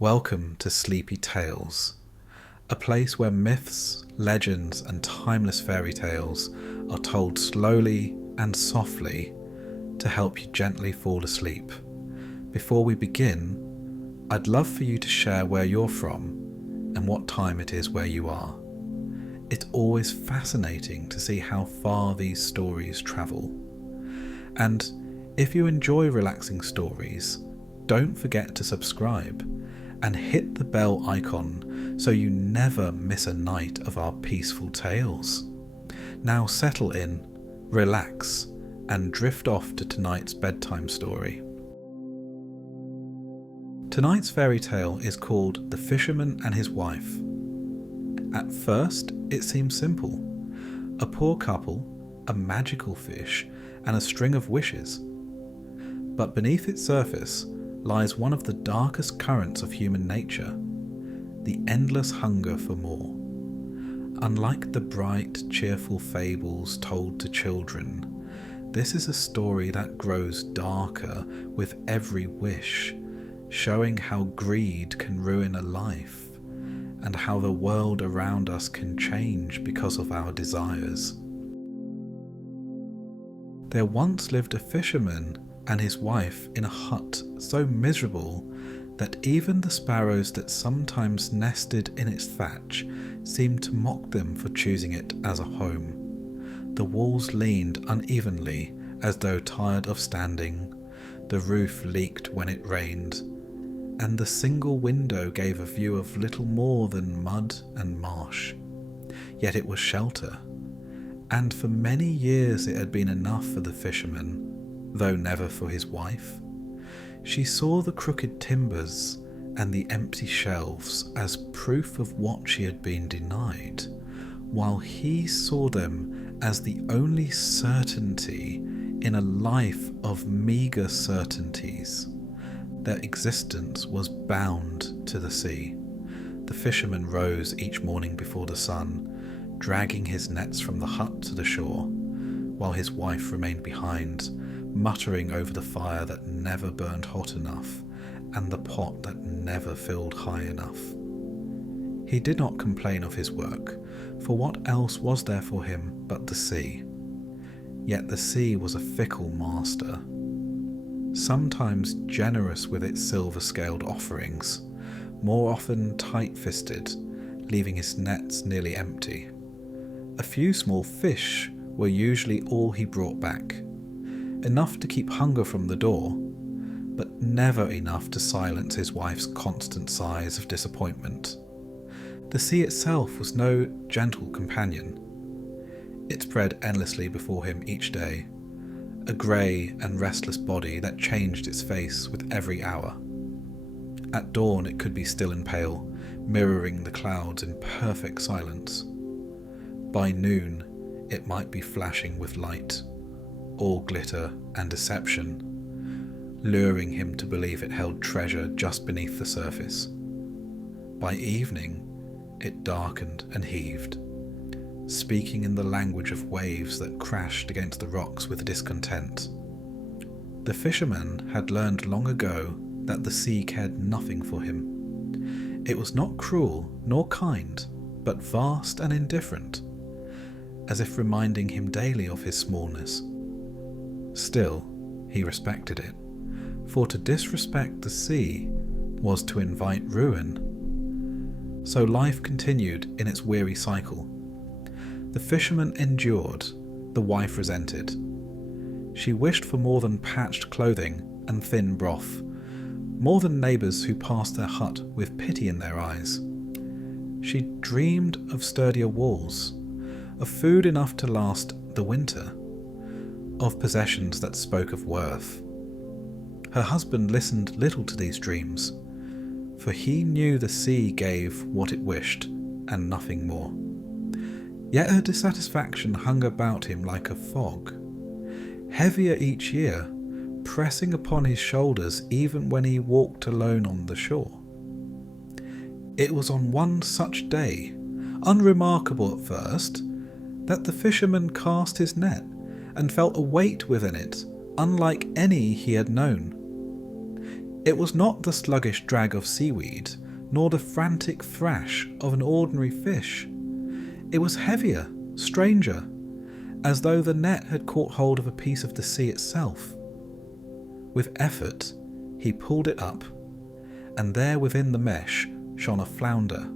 Welcome to Sleepy Tales, a place where myths, legends, and timeless fairy tales are told slowly and softly to help you gently fall asleep. Before we begin, I'd love for you to share where you're from and what time it is where you are. It's always fascinating to see how far these stories travel. And if you enjoy relaxing stories, don't forget to subscribe and hit the bell icon so you never miss a night of our peaceful tales. Now settle in, relax, and drift off to tonight's bedtime story. Tonight's fairy tale is called The Fisherman and His Wife. At first, it seems simple. A poor couple, a magical fish, and a string of wishes. But beneath its surface lies one of the darkest currents of human nature, the endless hunger for more. Unlike the bright, cheerful fables told to children, this is a story that grows darker with every wish, showing how greed can ruin a life, and how the world around us can change because of our desires. There once lived a fisherman and his wife in a hut so miserable that even the sparrows that sometimes nested in its thatch seemed to mock them for choosing it as a home. The walls leaned unevenly as though tired of standing, the roof leaked when it rained, and the single window gave a view of little more than mud and marsh. Yet it was shelter, and for many years it had been enough for the fisherman, though never for his wife. She saw the crooked timbers and the empty shelves as proof of what she had been denied, while he saw them as the only certainty in a life of meagre certainties. Their existence was bound to the sea. The fisherman rose each morning before the sun, dragging his nets from the hut to the shore, while his wife remained behind, muttering over the fire that never burned hot enough and the pot that never filled high enough. He did not complain of his work, for what else was there for him but the sea? Yet the sea was a fickle master, sometimes generous with its silver-scaled offerings, more often tight-fisted, leaving his nets nearly empty. A few small fish were usually all he brought back, enough to keep hunger from the door, but never enough to silence his wife's constant sighs of disappointment. The sea itself was no gentle companion. It spread endlessly before him each day, a grey and restless body that changed its face with every hour. At dawn it could be still and pale, mirroring the clouds in perfect silence. By noon it might be flashing with light, all glitter and deception, luring him to believe it held treasure just beneath the surface. By evening, it darkened and heaved, speaking in the language of waves that crashed against the rocks with discontent. The fisherman had learned long ago that the sea cared nothing for him. It was not cruel nor kind, but vast and indifferent, as if reminding him daily of his smallness. Still, he respected it, for to disrespect the sea was to invite ruin. So life continued in its weary cycle. The fisherman endured, the wife resented. She wished for more than patched clothing and thin broth, more than neighbours who passed their hut with pity in their eyes. She dreamed of sturdier walls, of food enough to last the winter, of possessions that spoke of worth. Her husband listened little to these dreams, for he knew the sea gave what it wished and nothing more. Yet her dissatisfaction hung about him like a fog, heavier each year, pressing upon his shoulders even when he walked alone on the shore. It was on one such day, unremarkable at first, that the fisherman cast his net and felt a weight within it unlike any he had known. It was not the sluggish drag of seaweed, nor the frantic thrash of an ordinary fish. It was heavier, stranger, as though the net had caught hold of a piece of the sea itself. With effort, he pulled it up, and there within the mesh shone a flounder,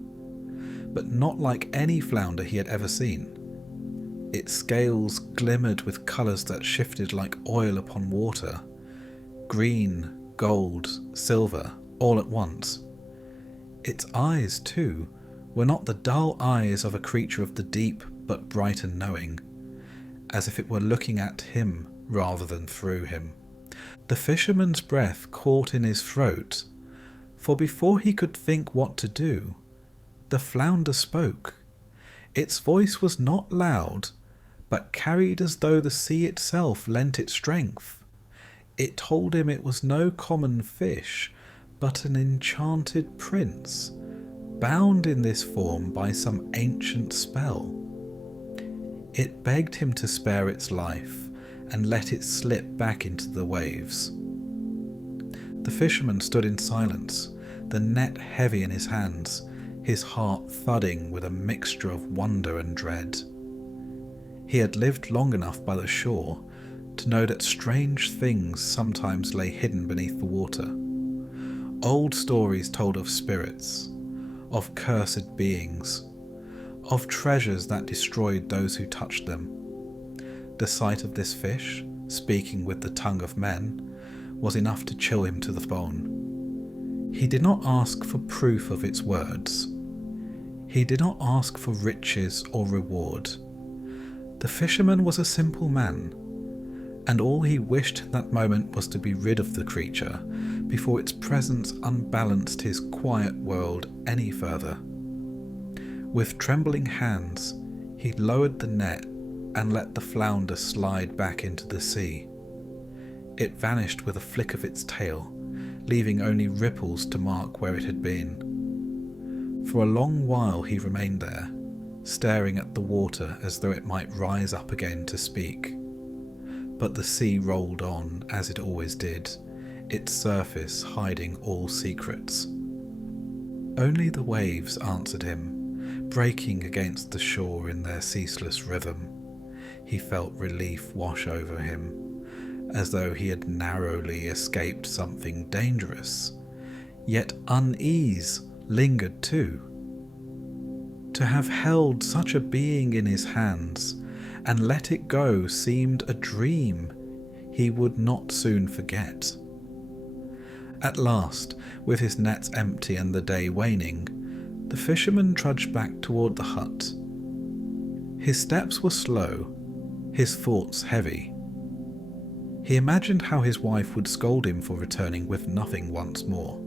but not like any flounder he had ever seen. Its scales glimmered with colours that shifted like oil upon water, green, gold, silver, all at once. Its eyes, too, were not the dull eyes of a creature of the deep, but bright and knowing, as if it were looking at him rather than through him. The fisherman's breath caught in his throat, for before he could think what to do, the flounder spoke. Its voice was not loud, but carried as though the sea itself lent it strength. It told him it was no common fish, but an enchanted prince, bound in this form by some ancient spell. It begged him to spare its life and let it slip back into the waves. The fisherman stood in silence, the net heavy in his hands, his heart thudding with a mixture of wonder and dread. He had lived long enough by the shore to know that strange things sometimes lay hidden beneath the water. Old stories told of spirits, of cursed beings, of treasures that destroyed those who touched them. The sight of this fish, speaking with the tongue of men, was enough to chill him to the bone. He did not ask for proof of its words. He did not ask for riches or reward. The fisherman was a simple man, and all he wished in that moment was to be rid of the creature before its presence unbalanced his quiet world any further. With trembling hands, he lowered the net and let the flounder slide back into the sea. It vanished with a flick of its tail, leaving only ripples to mark where it had been. For a long while he remained there, staring at the water as though it might rise up again to speak. But the sea rolled on as it always did, its surface hiding all secrets. Only the waves answered him, breaking against the shore in their ceaseless rhythm. He felt relief wash over him, as though he had narrowly escaped something dangerous. Yet unease lingered too. To have held such a being in his hands and let it go seemed a dream he would not soon forget. At last, with his nets empty and the day waning, the fisherman trudged back toward the hut. His steps were slow, his thoughts heavy. He imagined how his wife would scold him for returning with nothing once more,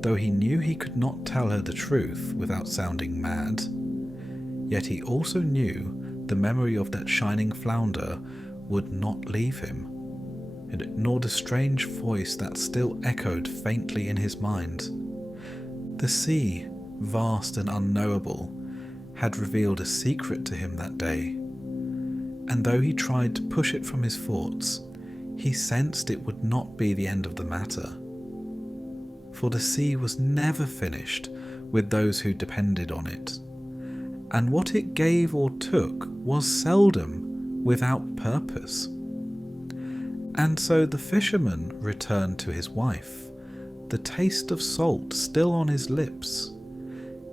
though he knew he could not tell her the truth without sounding mad. Yet he also knew the memory of that shining flounder would not leave him, nor the strange voice that still echoed faintly in his mind. The sea, vast and unknowable, had revealed a secret to him that day, and though he tried to push it from his thoughts, he sensed it would not be the end of the matter. For the sea was never finished with those who depended on it, and what it gave or took was seldom without purpose. And so the fisherman returned to his wife, the taste of salt still on his lips,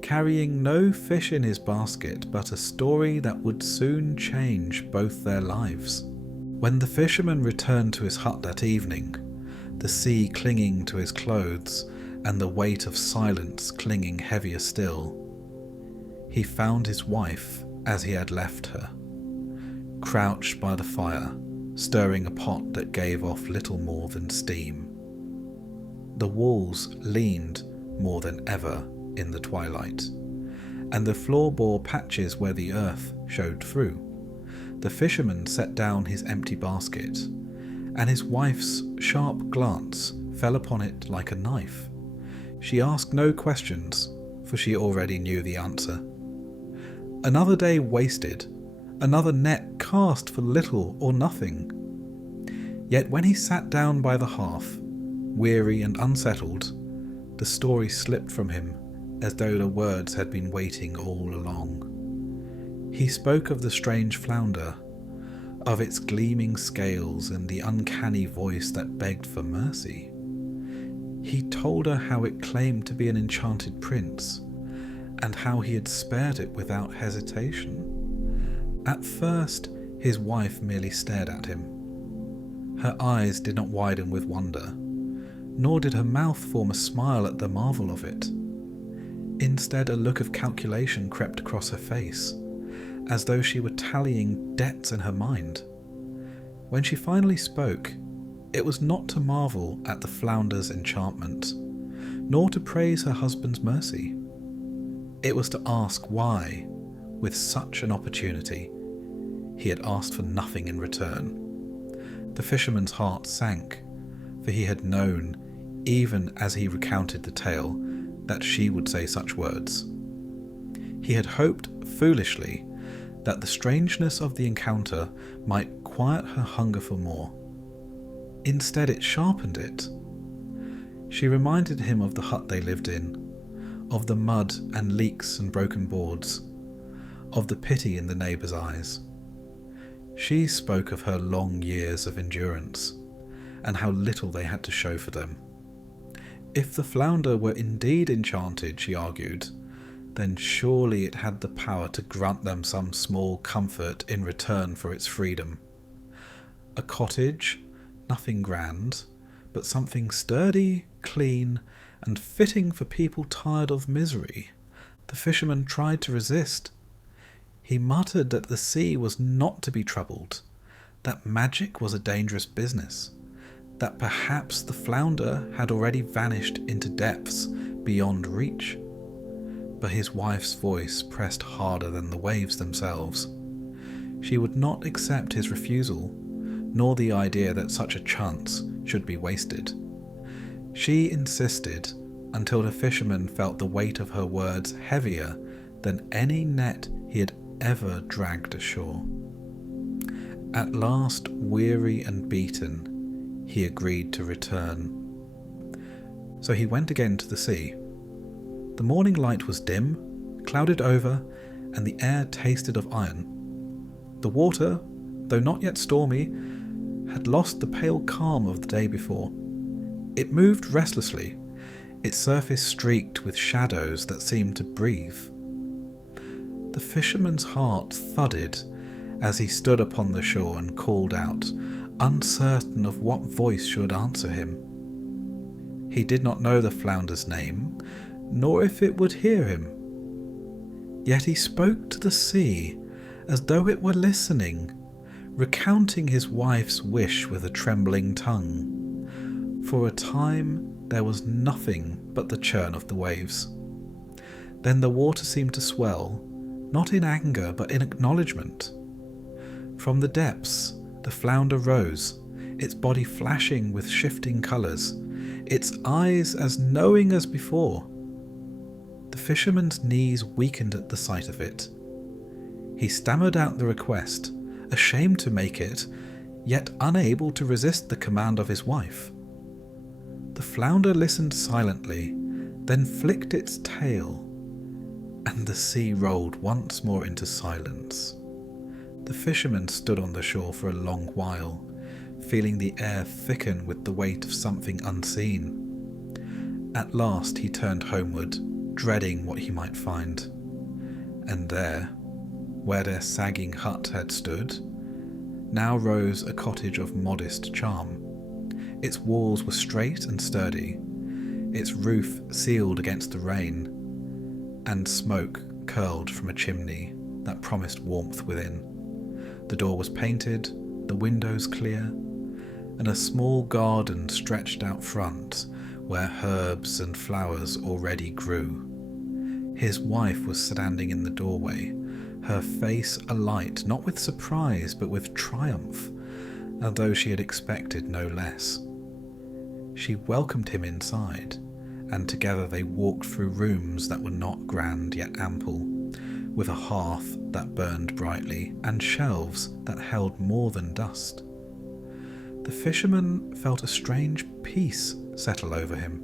carrying no fish in his basket but a story that would soon change both their lives. When the fisherman returned to his hut that evening, the sea clinging to his clothes and the weight of silence clinging heavier still, he found his wife as he had left her, crouched by the fire, stirring a pot that gave off little more than steam. The walls leaned more than ever in the twilight, and the floor bore patches where the earth showed through. The fisherman set down his empty basket, and his wife's sharp glance fell upon it like a knife. She asked no questions, for she already knew the answer. Another day wasted, another net cast for little or nothing. Yet when he sat down by the hearth, Weary and unsettled, the story slipped from him as though the words had been waiting all along. He spoke of the strange flounder, of its gleaming scales and the uncanny voice that begged for mercy. He told her how it claimed to be an enchanted prince, and how he had spared it without hesitation. At first, his wife merely stared at him. Her eyes did not widen with wonder, nor did her mouth form a smile at the marvel of it. Instead, a look of calculation crept across her face, as though she were tallying debts in her mind. When she finally spoke, it was not to marvel at the flounder's enchantment, nor to praise her husband's mercy. It was to ask why, with such an opportunity, he had asked for nothing in return. The fisherman's heart sank, for he had known, even as he recounted the tale, that she would say such words. He had hoped, foolishly, that the strangeness of the encounter might quiet her hunger for more. Instead, it sharpened it. She reminded him of the hut they lived in, of the mud and leaks and broken boards, of the pity in the neighbours' eyes. She spoke of her long years of endurance, and how little they had to show for them. If the flounder were indeed enchanted, she argued, then surely it had the power to grant them some small comfort in return for its freedom. A cottage, nothing grand, but something sturdy, clean, and fitting for people tired of misery. The fisherman tried to resist. He muttered that the sea was not to be troubled, that magic was a dangerous business, that perhaps the flounder had already vanished into depths beyond reach. But his wife's voice pressed harder than the waves themselves. She would not accept his refusal, nor the idea that such a chance should be wasted. She insisted until the fisherman felt the weight of her words heavier than any net he had ever dragged ashore. At last, weary and beaten, he agreed to return. So he went again to the sea. The morning light was dim, clouded over, and the air tasted of iron. The water, though not yet stormy, had lost the pale calm of the day before. It moved restlessly, its surface streaked with shadows that seemed to breathe. The fisherman's heart thudded as he stood upon the shore and called out, uncertain of what voice should answer him. He did not know the flounder's name, nor if it would hear him. Yet he spoke to the sea as though it were listening, recounting his wife's wish with a trembling tongue. For a time there was nothing but the churn of the waves. Then the water seemed to swell, not in anger but in acknowledgement. From the depths the flounder rose, its body flashing with shifting colours, its eyes as knowing as before. The fisherman's knees weakened at the sight of it. He stammered out the request, ashamed to make it, yet unable to resist the command of his wife. The flounder listened silently, then flicked its tail, and the sea rolled once more into silence. The fisherman stood on the shore for a long while, feeling the air thicken with the weight of something unseen. At last he turned homeward, dreading what he might find. And there, where their sagging hut had stood, now rose a cottage of modest charm. Its walls were straight and sturdy, its roof sealed against the rain, and smoke curled from a chimney that promised warmth within. The door was painted, the windows clear, and a small garden stretched out front where herbs and flowers already grew. His wife was standing in the doorway, her face alight not with surprise but with triumph, as though she had expected no less. She welcomed him inside, and together they walked through rooms that were not grand yet ample, with a hearth that burned brightly and shelves that held more than dust. The fisherman felt a strange peace settle over him.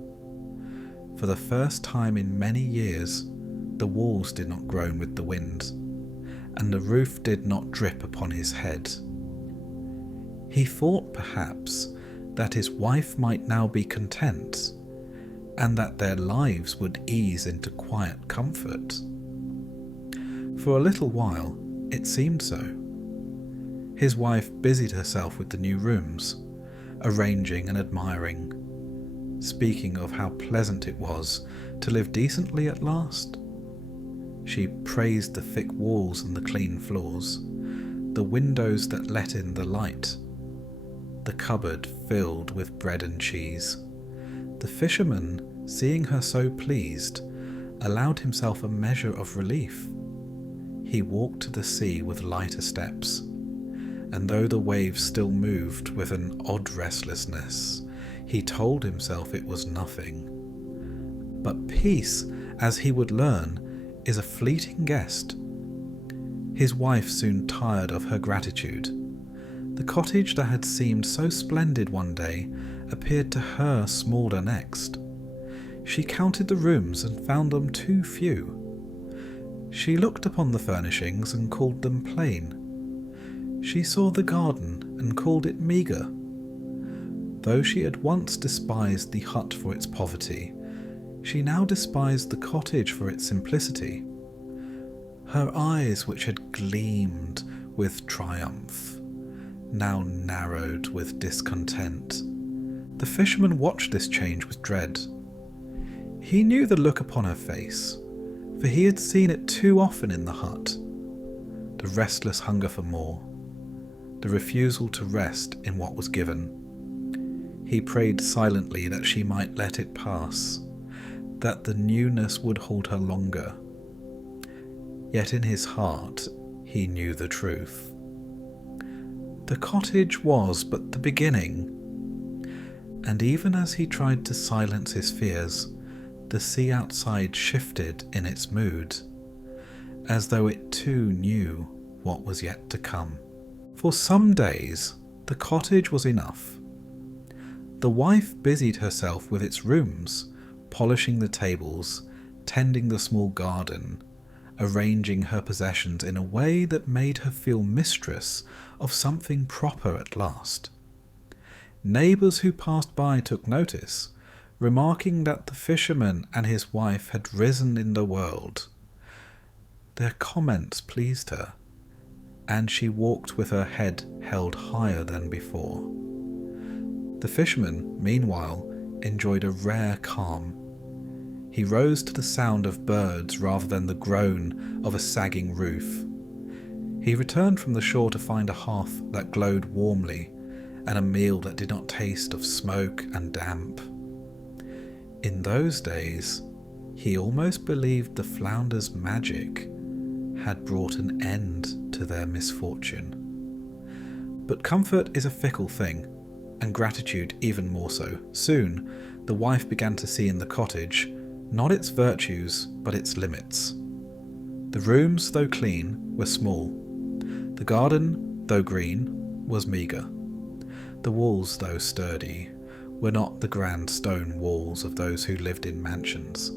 For the first time in many years, the walls did not groan with the wind, and the roof did not drip upon his head. He thought perhaps that his wife might now be content, and that their lives would ease into quiet comfort. For a little while, it seemed so. His wife busied herself with the new rooms, arranging and admiring, speaking of how pleasant it was to live decently at last. She praised the thick walls and the clean floors, the windows that let in the light, the cupboard filled with bread and cheese. The fisherman, seeing her so pleased, allowed himself a measure of relief. He walked to the sea with lighter steps, and though the waves still moved with an odd restlessness, he told himself it was nothing. But peace, as he would learn, is a fleeting guest. His wife soon tired of her gratitude. The cottage that had seemed so splendid one day appeared to her smaller next. She counted the rooms and found them too few. She looked upon the furnishings and called them plain. She saw the garden and called it meagre. Though she had once despised the hut for its poverty, she now despised the cottage for its simplicity. Her eyes, which had gleamed with triumph, now narrowed with discontent. The fisherman watched this change with dread. He knew the look upon her face, for he had seen it too often in the hut. The restless hunger for more, the refusal to rest in what was given. He prayed silently that she might let it pass, that the newness would hold her longer. Yet in his heart he knew the truth. The cottage was but the beginning, and even as he tried to silence his fears, the sea outside shifted in its mood, as though it too knew what was yet to come. For some days the cottage was enough. The wife busied herself with its rooms, polishing the tables, tending the small garden, arranging her possessions in a way that made her feel mistress of something proper at last. Neighbours who passed by took notice, remarking that the fisherman and his wife had risen in the world. Their comments pleased her, and she walked with her head held higher than before. The fisherman, meanwhile, enjoyed a rare calm. He rose to the sound of birds rather than the groan of a sagging roof. He returned from the shore to find a hearth that glowed warmly, and a meal that did not taste of smoke and damp. In those days, he almost believed the flounder's magic had brought an end to their misfortune. But comfort is a fickle thing, and gratitude even more so. Soon, the wife began to see in the cottage not its virtues, but its limits. The rooms, though clean, were small. The garden, though green, was meagre. The walls, though sturdy, were not the grand stone walls of those who lived in mansions.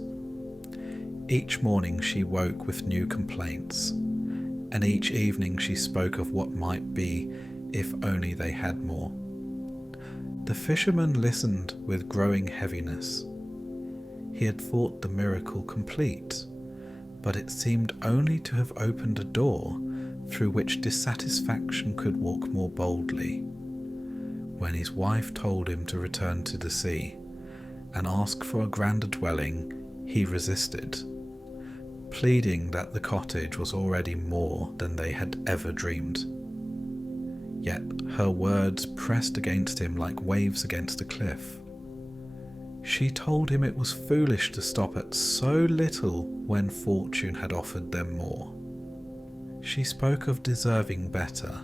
Each morning she woke with new complaints, and each evening she spoke of what might be if only they had more. The fisherman listened with growing heaviness. He had thought the miracle complete, but it seemed only to have opened a door through which dissatisfaction could walk more boldly. When his wife told him to return to the sea and ask for a grander dwelling, he resisted, pleading that the cottage was already more than they had ever dreamed. Yet her words pressed against him like waves against a cliff. She told him it was foolish to stop at so little when fortune had offered them more. She spoke of deserving better,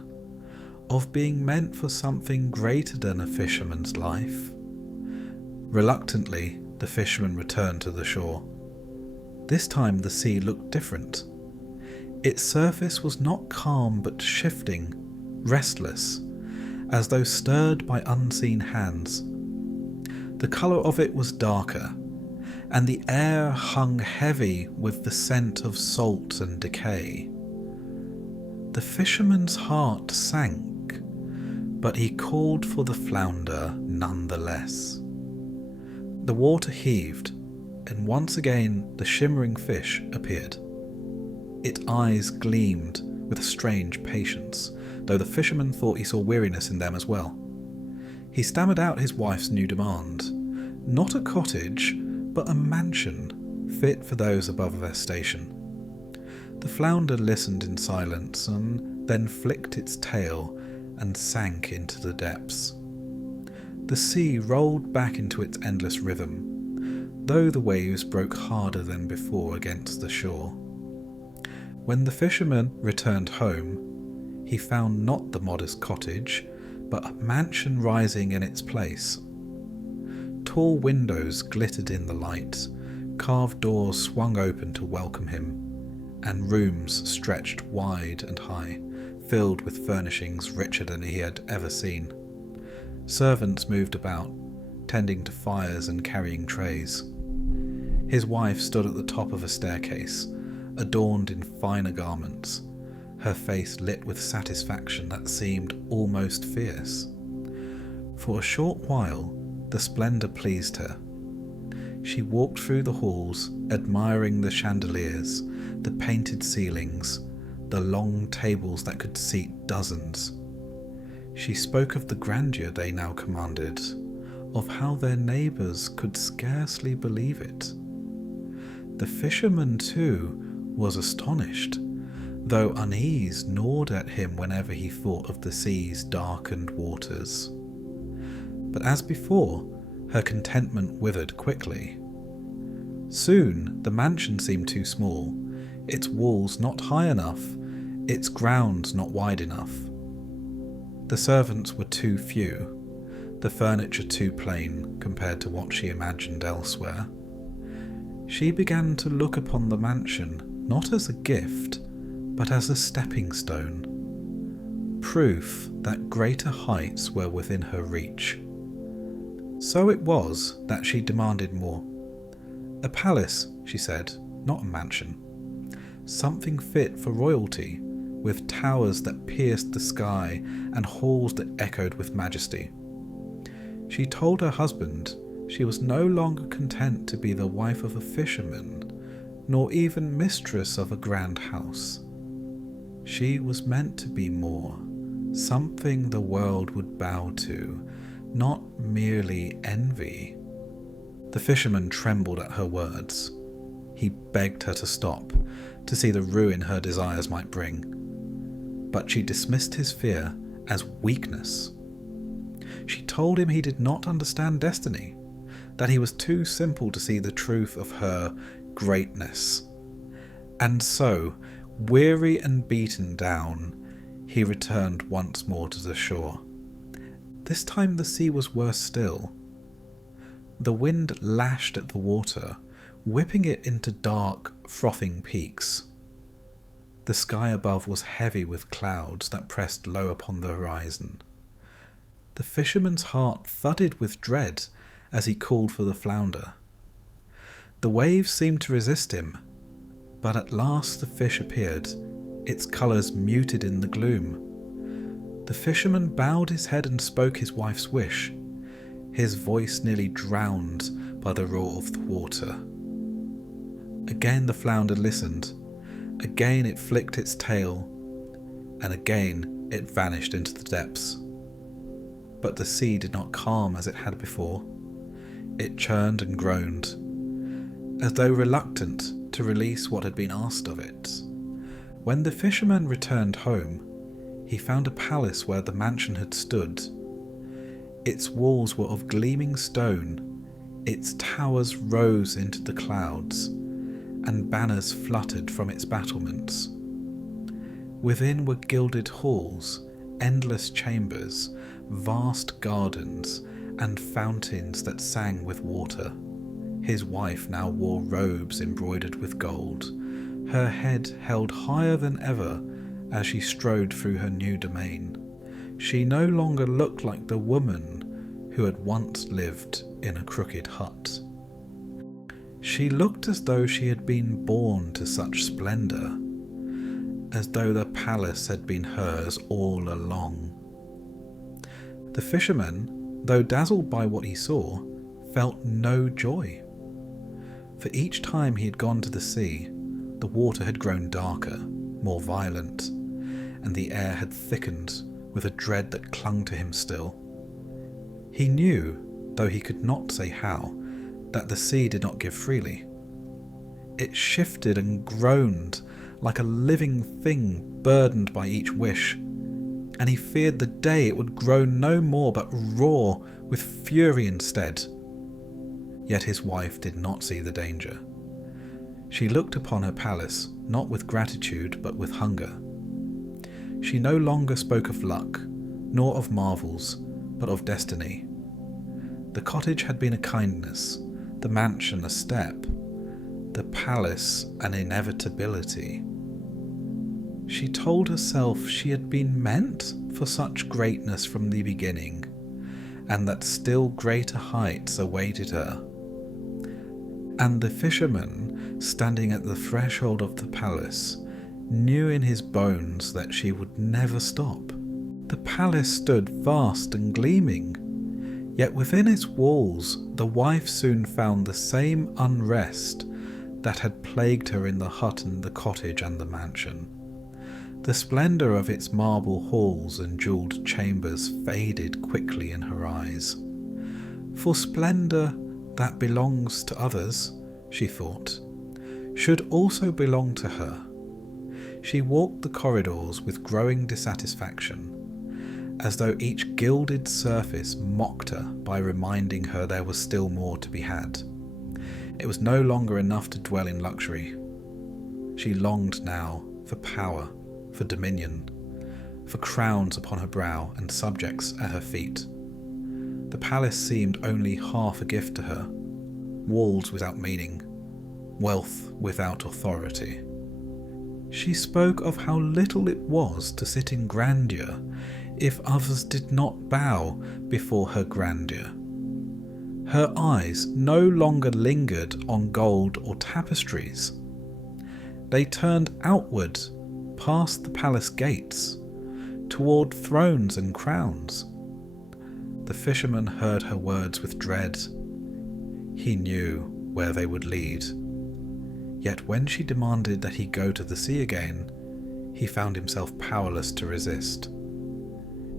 of being meant for something greater than a fisherman's life. Reluctantly, the fisherman returned to the shore. This time the sea looked different. Its surface was not calm but shifting, restless, as though stirred by unseen hands. The colour of it was darker, and the air hung heavy with the scent of salt and decay. The fisherman's heart sank, but he called for the flounder nonetheless. The water heaved, and once again the shimmering fish appeared. Its eyes gleamed with a strange patience, though the fisherman thought he saw weariness in them as well. He stammered out his wife's new demand. Not a cottage, but a mansion, fit for those above their station. The flounder listened in silence, and then flicked its tail and sank into the depths. The sea rolled back into its endless rhythm, though the waves broke harder than before against the shore. When the fisherman returned home, he found not the modest cottage, but a mansion rising in its place. Tall windows glittered in the light, carved doors swung open to welcome him, and rooms stretched wide and high, filled with furnishings richer than he had ever seen. Servants moved about, tending to fires and carrying trays. His wife stood at the top of a staircase, adorned in finer garments, her face lit with satisfaction that seemed almost fierce. For a short while, the splendour pleased her. She walked through the halls, admiring the chandeliers, the painted ceilings, the long tables that could seat dozens. She spoke of the grandeur they now commanded, of how their neighbours could scarcely believe it. The fisherman, too, was astonished, though unease gnawed at him whenever he thought of the sea's darkened waters. But as before, her contentment withered quickly. Soon the mansion seemed too small, its walls not high enough, its grounds not wide enough. The servants were too few, the furniture too plain compared to what she imagined elsewhere. She began to look upon the mansion not as a gift, but as a stepping stone, proof that greater heights were within her reach. So it was that she demanded more. A palace, she said, not a mansion. Something fit for royalty, with towers that pierced the sky and halls that echoed with majesty. She told her husband she was no longer content to be the wife of a fisherman, nor even mistress of a grand house. She was meant to be more, something the world would bow to, not merely envy. The fisherman trembled at her words. He begged her to stop, to see the ruin her desires might bring. But she dismissed his fear as weakness. She told him he did not understand destiny, that he was too simple to see the truth of her greatness. And so, weary and beaten down, he returned once more to the shore. This time the sea was worse still. The wind lashed at the water, whipping it into dark, frothing peaks. The sky above was heavy with clouds that pressed low upon the horizon. The fisherman's heart thudded with dread as he called for the flounder. The waves seemed to resist him, but at last the fish appeared, its colours muted in the gloom. The fisherman bowed his head and spoke his wife's wish, his voice nearly drowned by the roar of the water. Again the flounder listened, again it flicked its tail, and again it vanished into the depths. But the sea did not calm as it had before. It churned and groaned, as though reluctant to release what had been asked of it. When the fisherman returned home, he found a palace where the mansion had stood. Its walls were of gleaming stone, its towers rose into the clouds, and banners fluttered from its battlements. Within were gilded halls, endless chambers, vast gardens, and fountains that sang with water. His wife now wore robes embroidered with gold, her head held higher than ever as she strode through her new domain. She no longer looked like the woman who had once lived in a crooked hut. She looked as though she had been born to such splendour, as though the palace had been hers all along. The fisherman, though dazzled by what he saw, felt no joy. For each time he had gone to the sea, the water had grown darker, more violent, and the air had thickened with a dread that clung to him still. He knew, though he could not say how, that the sea did not give freely. It shifted and groaned like a living thing burdened by each wish, and he feared the day it would groan no more but roar with fury instead. Yet his wife did not see the danger. She looked upon her palace not with gratitude but with hunger. She no longer spoke of luck, nor of marvels, but of destiny. The cottage had been a kindness, the mansion a step, the palace an inevitability. She told herself she had been meant for such greatness from the beginning, and that still greater heights awaited her. And the fisherman, standing at the threshold of the palace, knew in his bones that she would never stop. The palace stood vast and gleaming, yet within its walls the wife soon found the same unrest that had plagued her in the hut and the cottage and the mansion. The splendour of its marble halls and jewelled chambers faded quickly in her eyes. For splendour that belongs to others, she thought, should also belong to her. She walked the corridors with growing dissatisfaction, as though each gilded surface mocked her by reminding her there was still more to be had. It was no longer enough to dwell in luxury. She longed now for power, for dominion, for crowns upon her brow and subjects at her feet. The palace seemed only half a gift to her, walls without meaning, wealth without authority. She spoke of how little it was to sit in grandeur if others did not bow before her grandeur. Her eyes no longer lingered on gold or tapestries. They turned outward, past the palace gates, toward thrones and crowns. The fisherman heard her words with dread. He knew where they would lead. Yet when she demanded that he go to the sea again, he found himself powerless to resist.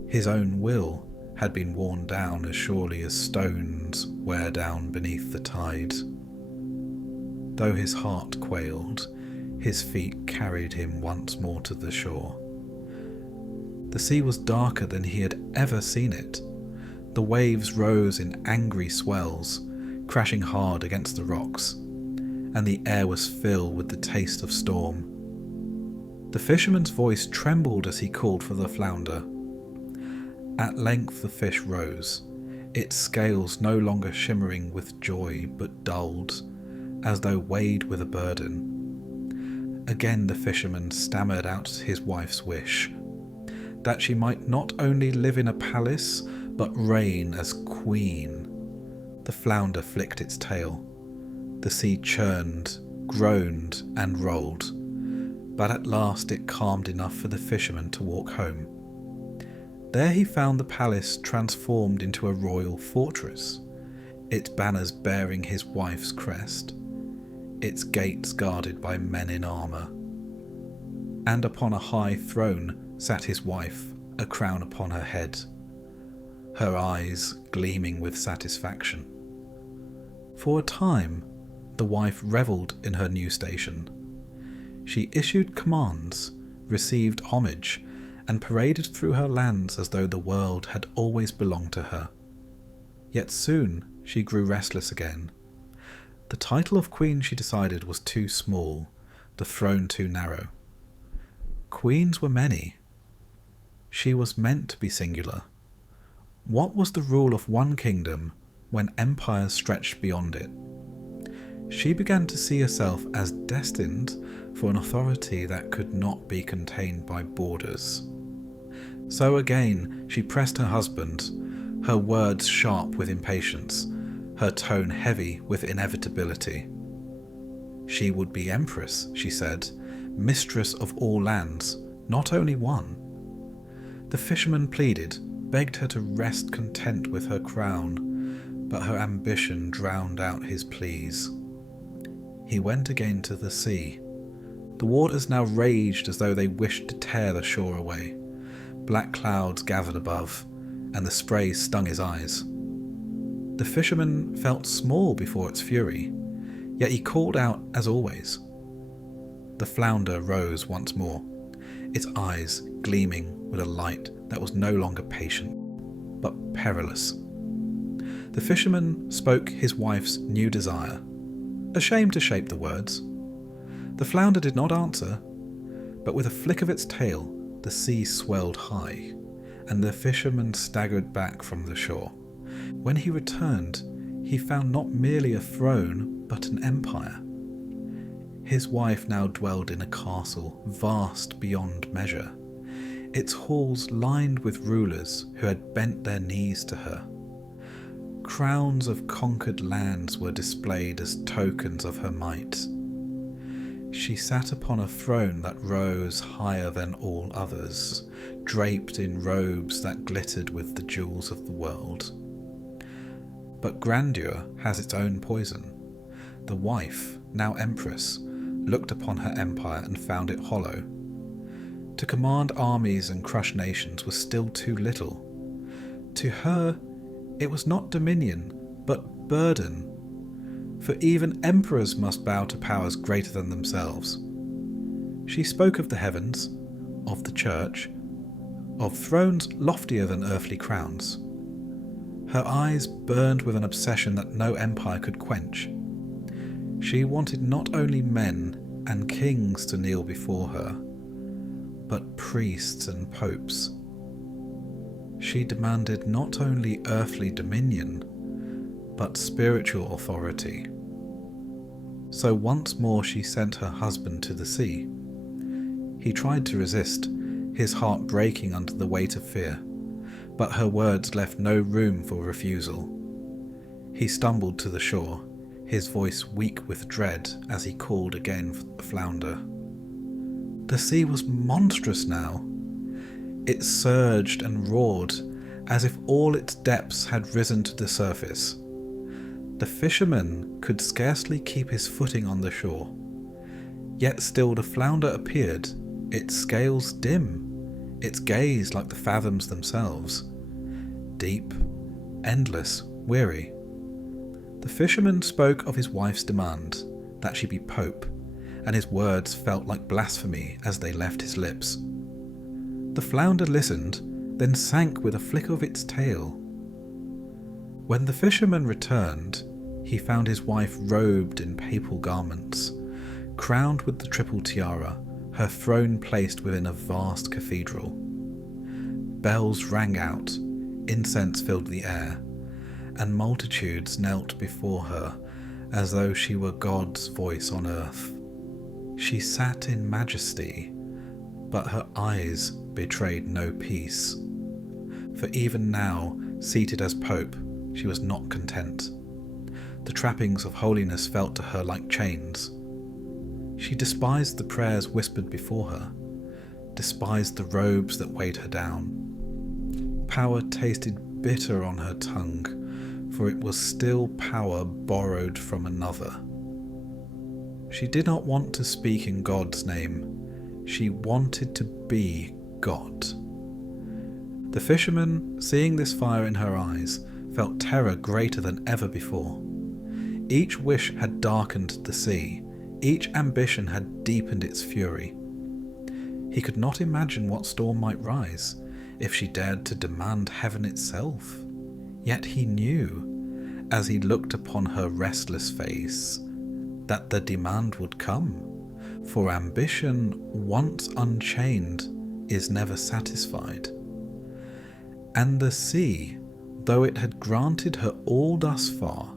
His own will had been worn down as surely as stones wear down beneath the tide. Though his heart quailed, his feet carried him once more to the shore. The sea was darker than he had ever seen it. The waves rose in angry swells, crashing hard against the rocks, and the air was filled with the taste of storm. The fisherman's voice trembled as he called for the flounder. At length the fish rose, its scales no longer shimmering with joy but dulled, as though weighed with a burden. Again the fisherman stammered out his wife's wish, that she might not only live in a palace, but reign as queen. The flounder flicked its tail. The sea churned, groaned, and rolled, but at last it calmed enough for the fisherman to walk home. There he found the palace transformed into a royal fortress, its banners bearing his wife's crest, its gates guarded by men in armour. And upon a high throne sat his wife, a crown upon her head, her eyes gleaming with satisfaction. For a time, the wife revelled in her new station. She issued commands, received homage, and paraded through her lands as though the world had always belonged to her. Yet soon she grew restless again. The title of queen, she decided, was too small, the throne too narrow. Queens were many. She was meant to be singular. What was the rule of one kingdom when empires stretched beyond it? She began to see herself as destined for an authority that could not be contained by borders. So again she pressed her husband, her words sharp with impatience, her tone heavy with inevitability. She would be empress, she said, mistress of all lands, not only one. The fisherman pleaded, begged her to rest content with her crown, but her ambition drowned out his pleas. He went again to the sea. The waters now raged as though they wished to tear the shore away. Black clouds gathered above, and the spray stung his eyes. The fisherman felt small before its fury, yet he called out as always. The flounder rose once more, its eyes gleaming with a light that was no longer patient, but perilous. The fisherman spoke his wife's new desire, ashamed to shape the words. The flounder did not answer, but with a flick of its tail, the sea swelled high, and the fisherman staggered back from the shore. When he returned, he found not merely a throne, but an empire. His wife now dwelled in a castle vast beyond measure, its halls lined with rulers who had bent their knees to her. Crowns of conquered lands were displayed as tokens of her might. She sat upon a throne that rose higher than all others, draped in robes that glittered with the jewels of the world. But grandeur has its own poison. The wife, now empress, looked upon her empire and found it hollow. To command armies and crush nations was still too little. To her, it was not dominion, but burden. For even emperors must bow to powers greater than themselves. She spoke of the heavens, of the church, of thrones loftier than earthly crowns. Her eyes burned with an obsession that no empire could quench. She wanted not only men and kings to kneel before her, but priests and popes. She demanded not only earthly dominion, but spiritual authority. So once more she sent her husband to the sea. He tried to resist, his heart breaking under the weight of fear, but her words left no room for refusal. He stumbled to the shore, his voice weak with dread as he called again for the flounder. The sea was monstrous now. It surged and roared as if all its depths had risen to the surface. The fisherman could scarcely keep his footing on the shore. Yet still the flounder appeared, its scales dim, its gaze like the fathoms themselves. Deep, endless, weary. The fisherman spoke of his wife's demand, that she be pope, and his words felt like blasphemy as they left his lips. The flounder listened, then sank with a flick of its tail. When the fisherman returned, he found his wife robed in papal garments, crowned with the triple tiara, her throne placed within a vast cathedral. Bells rang out, incense filled the air, and multitudes knelt before her as though she were God's voice on earth. She sat in majesty, but her eyes betrayed no peace. For even now, seated as Pope, she was not content. The trappings of holiness felt to her like chains. She despised the prayers whispered before her, despised the robes that weighed her down. Power tasted bitter on her tongue, for it was still power borrowed from another. She did not want to speak in God's name. She wanted to be God. The fisherman, seeing this fire in her eyes, felt terror greater than ever before. Each wish had darkened the sea. Each ambition had deepened its fury. He could not imagine what storm might rise if she dared to demand heaven itself. Yet he knew, as he looked upon her restless face, that the demand would come, for ambition, once unchained, is never satisfied. And the sea, though it had granted her all thus far,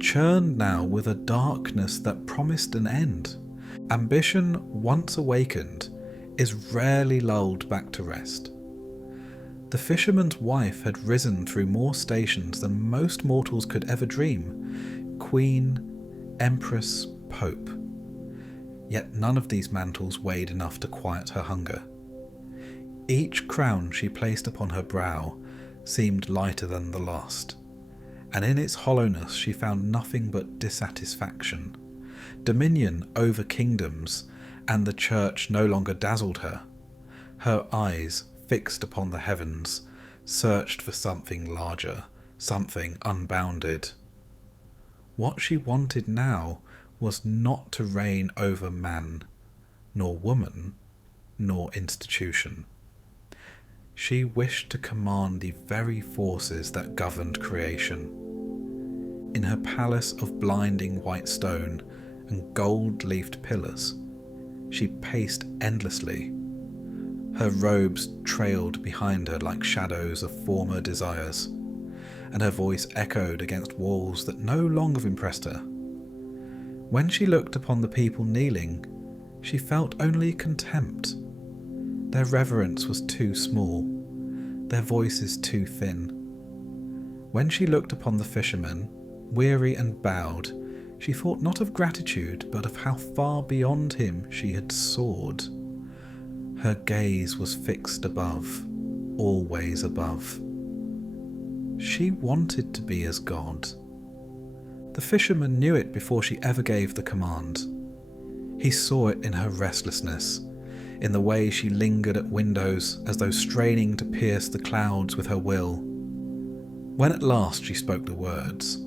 churned now with a darkness that promised an end. Ambition, once awakened, is rarely lulled back to rest. The fisherman's wife had risen through more stations than most mortals could ever dream: queen, empress, pope. Yet none of these mantles weighed enough to quiet her hunger. Each crown she placed upon her brow seemed lighter than the last, and in its hollowness she found nothing but dissatisfaction. Dominion over kingdoms and the church no longer dazzled her. Her eyes, fixed upon the heavens, searched for something larger, something unbounded. What she wanted now was not to reign over man, nor woman, nor institution. She wished to command the very forces that governed creation. In her palace of blinding white stone and gold-leafed pillars, she paced endlessly. Her robes trailed behind her like shadows of former desires, and her voice echoed against walls that no longer impressed her. When she looked upon the people kneeling, she felt only contempt. Their reverence was too small, their voices too thin. When she looked upon the fisherman, weary and bowed, she thought not of gratitude, but of how far beyond him she had soared. Her gaze was fixed above, always above. She wanted to be as God. The fisherman knew it before she ever gave the command. He saw it in her restlessness, in the way she lingered at windows as though straining to pierce the clouds with her will. When at last she spoke the words,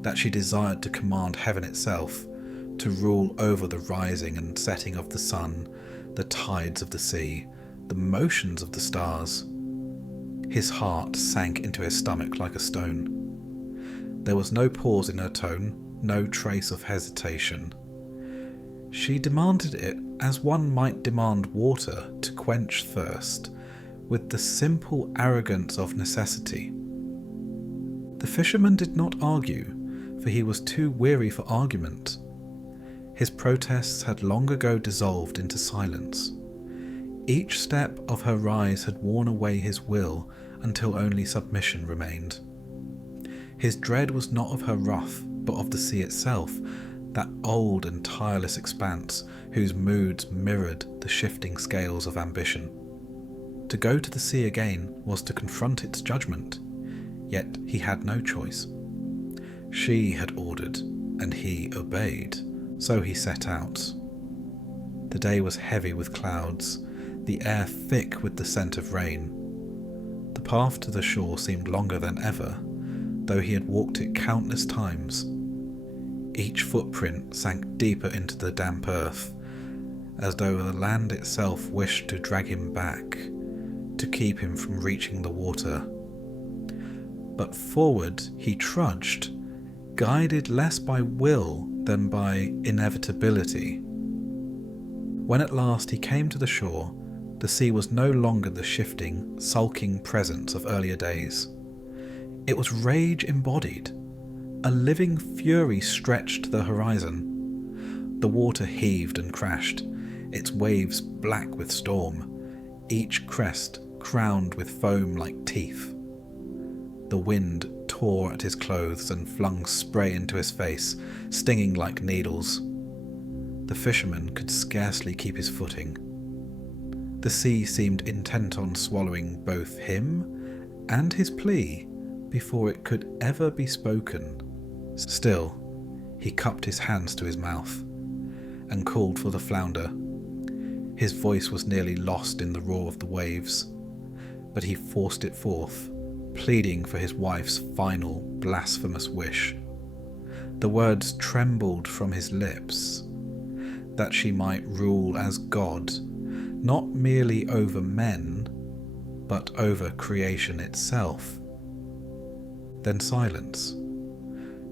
that she desired to command heaven itself, to rule over the rising and setting of the sun, the tides of the sea, the motions of the stars, his heart sank into his stomach like a stone. There was no pause in her tone, no trace of hesitation. She demanded it as one might demand water to quench thirst, with the simple arrogance of necessity. The fisherman did not argue, for he was too weary for argument. His protests had long ago dissolved into silence. Each step of her rise had worn away his will until only submission remained. His dread was not of her wrath, but of the sea itself, that old and tireless expanse whose moods mirrored the shifting scales of ambition. To go to the sea again was to confront its judgment, yet he had no choice. She had ordered, and he obeyed, so he set out. The day was heavy with clouds, the air thick with the scent of rain. The path to the shore seemed longer than ever, though he had walked it countless times. Each footprint sank deeper into the damp earth, as though the land itself wished to drag him back, to keep him from reaching the water. But forward he trudged, guided less by will than by inevitability. When at last he came to the shore, the sea was no longer the shifting, sulking presence of earlier days. It was rage embodied. A living fury stretched the horizon. The water heaved and crashed, its waves black with storm, each crest crowned with foam like teeth. The wind tore at his clothes and flung spray into his face, stinging like needles. The fisherman could scarcely keep his footing. The sea seemed intent on swallowing both him and his plea before it could ever be spoken. Still, he cupped his hands to his mouth and called for the flounder. His voice was nearly lost in the roar of the waves, but he forced it forth, pleading for his wife's final blasphemous wish. The words trembled from his lips, that she might rule as God, not merely over men, but over creation itself. Then silence.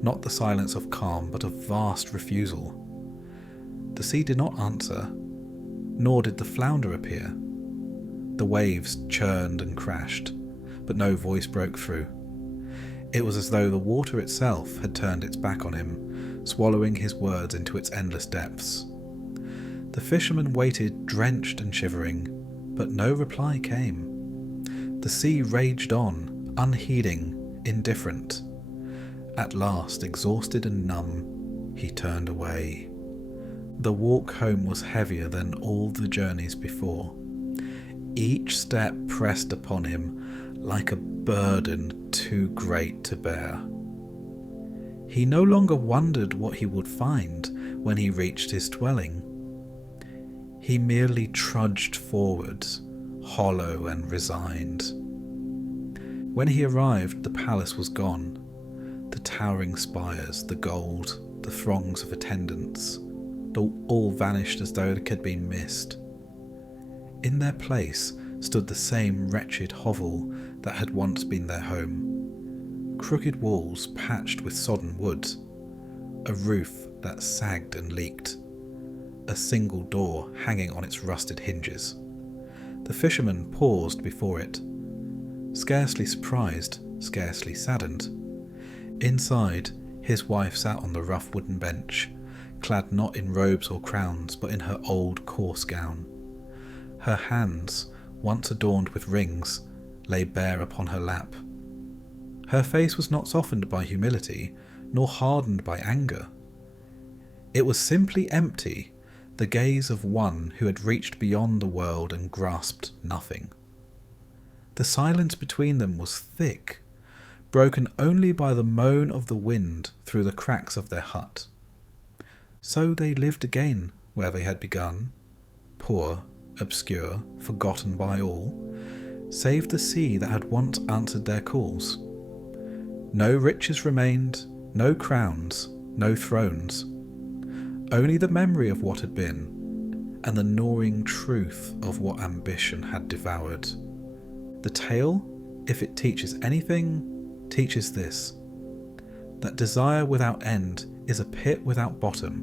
Not the silence of calm, but of vast refusal. The sea did not answer, nor did the flounder appear. The waves churned and crashed, but no voice broke through. It was as though the water itself had turned its back on him, swallowing his words into its endless depths. The fisherman waited, drenched and shivering, but no reply came. The sea raged on, unheeding, indifferent. At last, exhausted and numb, he turned away. The walk home was heavier than all the journeys before. Each step pressed upon him like a burden too great to bear. He no longer wondered what he would find when he reached his dwelling. He merely trudged forwards, hollow and resigned. When he arrived, the palace was gone. The towering spires, the gold, the throngs of attendants, all vanished as though it had been mist. In their place stood the same wretched hovel that had once been their home. Crooked walls patched with sodden wood, a roof that sagged and leaked, a single door hanging on its rusted hinges. The fisherman paused before it, scarcely surprised, scarcely saddened. Inside, his wife sat on the rough wooden bench, clad not in robes or crowns, but in her old coarse gown. Her hands, once adorned with rings, lay bare upon her lap. Her face was not softened by humility, nor hardened by anger. It was simply empty, the gaze of one who had reached beyond the world and grasped nothing. The silence between them was thick, broken only by the moan of the wind through the cracks of their hut. So they lived again where they had begun, poor, obscure, forgotten by all, save the sea that had once answered their calls. No riches remained, no crowns, no thrones, only the memory of what had been, and the gnawing truth of what ambition had devoured. The tale, if it teaches anything, teaches this: that desire without end is a pit without bottom,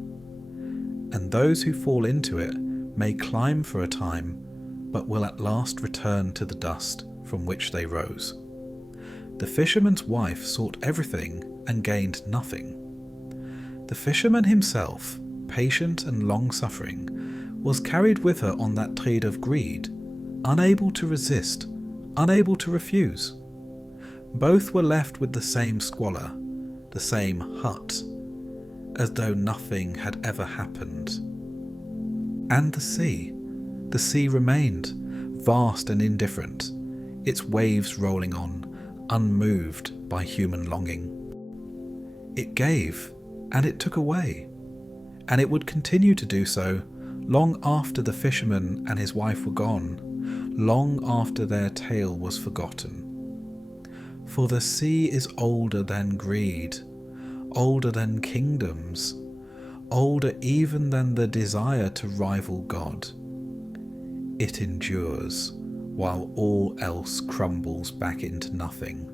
and those who fall into it may climb for a time, but will at last return to the dust from which they rose. The fisherman's wife sought everything and gained nothing. The fisherman himself, patient and long-suffering, was carried with her on that trade of greed, unable to resist, unable to refuse. Both were left with the same squalor, the same hut, as though nothing had ever happened. And the sea remained, vast and indifferent, its waves rolling on, unmoved by human longing. It gave, and it took away, and it would continue to do so long after the fisherman and his wife were gone, long after their tale was forgotten. For the sea is older than greed, older than kingdoms, older even than the desire to rival God. It endures while all else crumbles back into nothing.